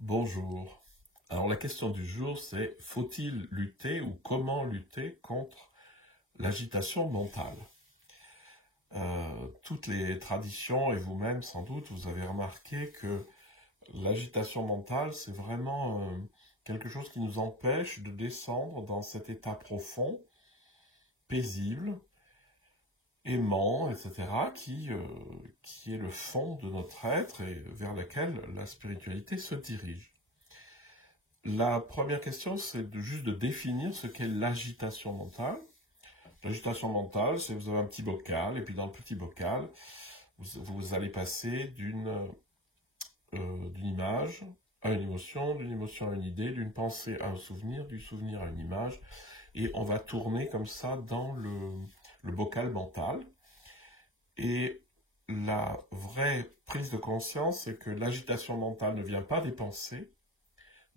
Bonjour. Alors la question du jour c'est faut-il lutter ou comment lutter contre l'agitation mentale? Toutes les traditions et vous-même sans doute vous avez remarqué que l'agitation mentale c'est vraiment quelque chose qui nous empêche de descendre dans cet état profond, paisible, aimant, etc. qui est le fond de notre être et vers lequel la spiritualité se dirige. La première question, c'est juste de définir ce qu'est l'agitation mentale. L'agitation mentale, c'est vous avez un petit bocal, et puis dans le petit bocal, vous allez passer d'une image à une émotion, d'une émotion à une idée, d'une pensée à un souvenir, du souvenir à une image, et on va tourner comme ça dans le bocal mental. Et la vraie prise de conscience, c'est que l'agitation mentale ne vient pas des pensées,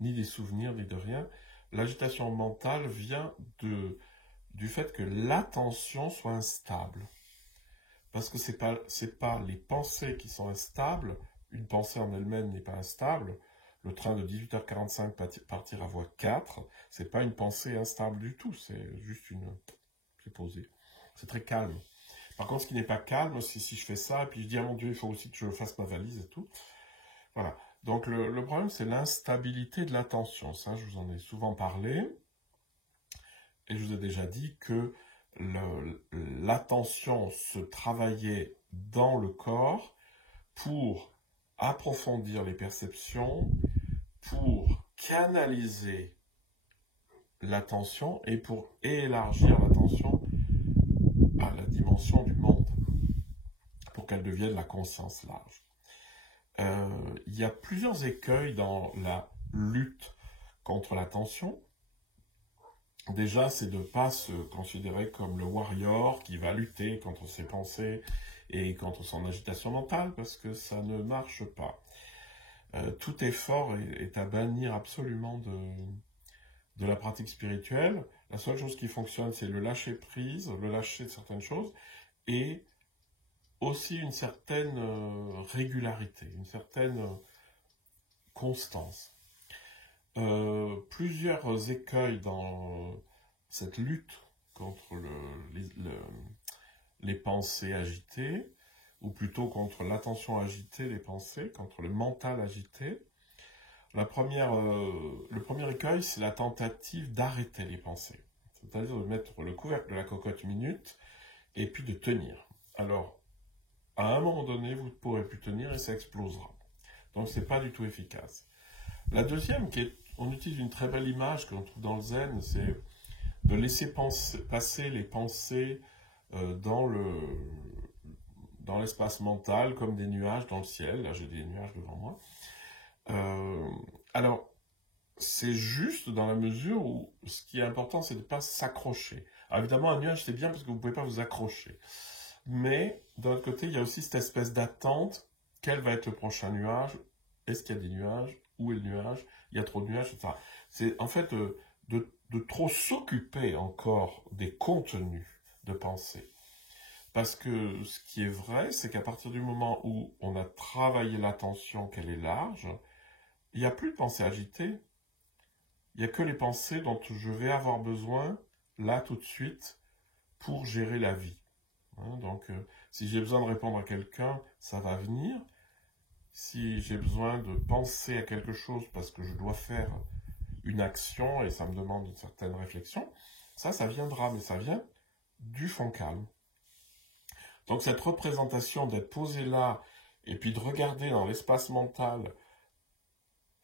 ni des souvenirs, ni de rien. L'agitation mentale vient du fait que l'attention soit instable. Parce que c'est pas les pensées qui sont instables, une pensée en elle-même n'est pas instable. Le train de 18h45 partir à voie 4, c'est pas une pensée instable du tout, c'est juste c'est posé. C'est très calme. Par contre, ce qui n'est pas calme, c'est si je fais ça, et puis je dis, ah mon Dieu, il faut aussi que je fasse ma valise et tout. Voilà. Donc le problème, c'est l'instabilité de l'attention. Ça, je vous en ai souvent parlé. Et je vous ai déjà dit que l'attention se travaillait dans le corps pour approfondir les perceptions, pour canaliser l'attention et pour élargir l'attention à la dimension du monde, pour qu'elle devienne la conscience large. Il y a plusieurs écueils dans la lutte contre l'attention. Déjà, c'est de ne pas se considérer comme le warrior qui va lutter contre ses pensées et contre son agitation mentale, parce que ça ne marche pas. Tout effort est à bannir absolument de la pratique spirituelle. La seule chose qui fonctionne, c'est le lâcher prise, le lâcher de certaines choses, et aussi une certaine régularité, une certaine constance. Plusieurs écueils dans cette lutte contre les pensées agitées, ou plutôt contre l'attention agitée, les pensées, contre le mental agité. Le premier écueil, c'est la tentative d'arrêter les pensées. C'est-à-dire de mettre le couvercle de la cocotte minute et puis de tenir. Alors, à un moment donné, vous ne pourrez plus tenir et ça explosera. Donc, ce n'est pas du tout efficace. La deuxième, on utilise une très belle image que l'on trouve dans le zen, c'est de laisser passer les pensées dans l'espace mental comme des nuages dans le ciel. Là, j'ai des nuages devant moi. Alors, c'est juste dans la mesure où ce qui est important, c'est de ne pas s'accrocher. Alors, évidemment, un nuage, c'est bien parce que vous ne pouvez pas vous accrocher. Mais, d'un autre côté, il y a aussi cette espèce d'attente. Quel va être le prochain nuage? Est-ce qu'il y a des nuages? Où est le nuage? Il y a trop de nuages, etc. C'est en fait de trop s'occuper encore des contenus de pensée. Parce que ce qui est vrai, c'est qu'à partir du moment où on a travaillé l'attention, qu'elle est large, il n'y a plus de pensées agitées. Il n'y a que les pensées dont je vais avoir besoin, là, tout de suite, pour gérer la vie. Donc, si j'ai besoin de répondre à quelqu'un, ça va venir. Si j'ai besoin de penser à quelque chose parce que je dois faire une action et ça me demande une certaine réflexion, ça viendra, mais ça vient du fond calme. Donc cette représentation d'être posé là et puis de regarder dans l'espace mental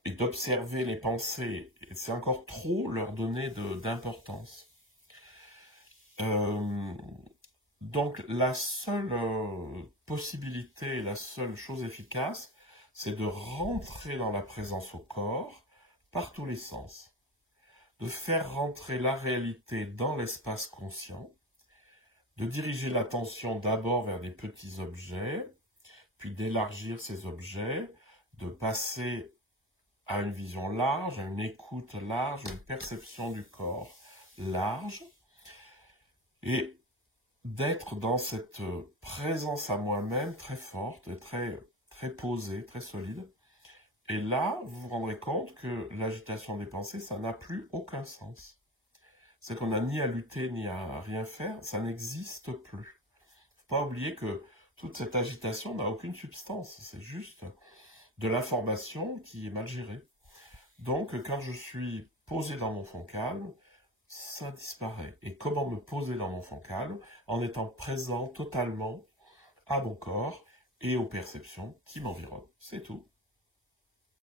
et d'observer les pensées, c'est encore trop leur donner d'importance. Donc la seule possibilité, la seule chose efficace, c'est de rentrer dans la présence au corps par tous les sens, de faire rentrer la réalité dans l'espace conscient, de diriger l'attention d'abord vers des petits objets, puis d'élargir ces objets, de passer à une vision large, à une écoute large, à une perception du corps large, et d'être dans cette présence à moi-même très forte, très, très posée, très solide, Et là, vous vous rendrez compte que l'agitation des pensées, ça n'a plus aucun sens. C'est qu'on n'a ni à lutter, ni à rien faire, ça n'existe plus. Faut pas oublier que toute cette agitation n'a aucune substance, c'est juste de l'information qui est mal gérée. Donc, quand je suis posé dans mon fond calme, ça disparaît. Et comment me poser dans mon fond calme? En étant présent totalement à mon corps et aux perceptions qui m'environnent. C'est tout.